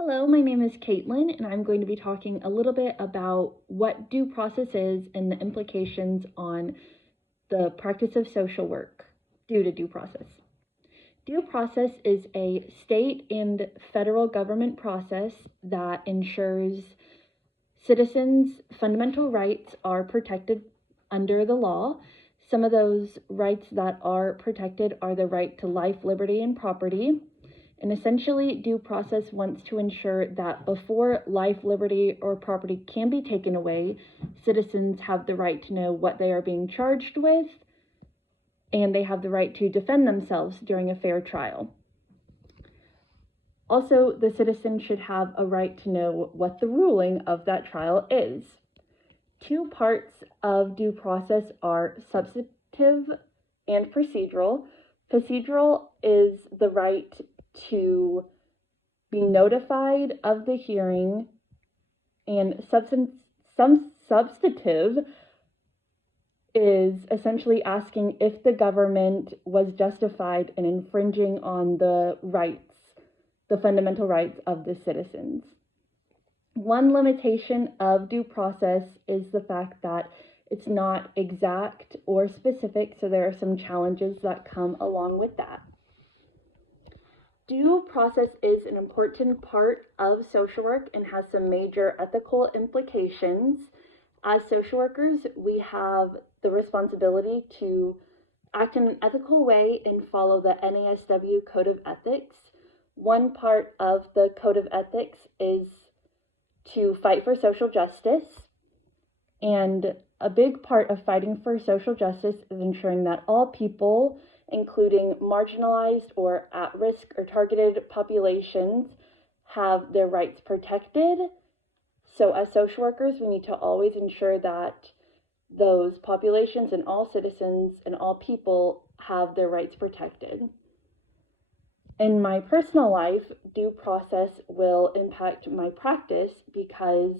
Hello, my name is Kaitlyn, and I'm going to be talking a little bit about what due process is and the implications on the practice of social work due to due process. Due process is a state and federal government process that ensures citizens' fundamental rights are protected under the law. Some of those rights that are protected are the right to life, liberty, and property. And essentially, due process wants to ensure that before life, liberty, or property can be taken away, citizens have the right to know what they are being charged with, and they have the right to defend themselves during a fair trial. Also, the citizen should have a right to know what the ruling of that trial is. Two parts of due process are substantive and procedural. Procedural is the right to be notified of the hearing, and substantive is essentially asking if the government was justified in infringing on the fundamental rights of the citizens. One limitation of due process is the fact that it's not exact or specific, so there are some challenges that come along with that. Due process is an important part of social work and has some major ethical implications. As social workers, we have the responsibility to act in an ethical way and follow the NASW Code of Ethics. One part of the Code of Ethics is to fight for social justice, and a big part of fighting for social justice is ensuring that all people, including marginalized or at-risk or targeted populations, have their rights protected. So as social workers, we need to always ensure that those populations and all citizens and all people have their rights protected. In my personal life, due process will impact my practice because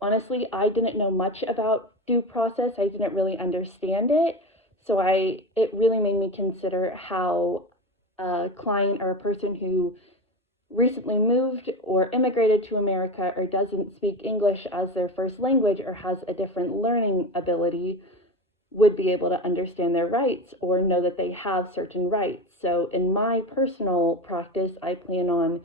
honestly, I didn't know much about due process. I didn't really understand it. So it really made me consider how a client or a person who recently moved or immigrated to America or doesn't speak English as their first language or has a different learning ability would be able to understand their rights or know that they have certain rights. So in my personal practice, I plan on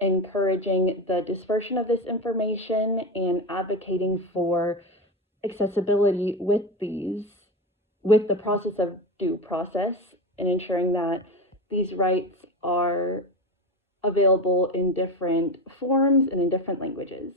encouraging the dispersion of this information and advocating for accessibility with the process of due process, and ensuring that these rights are available in different forms and in different languages.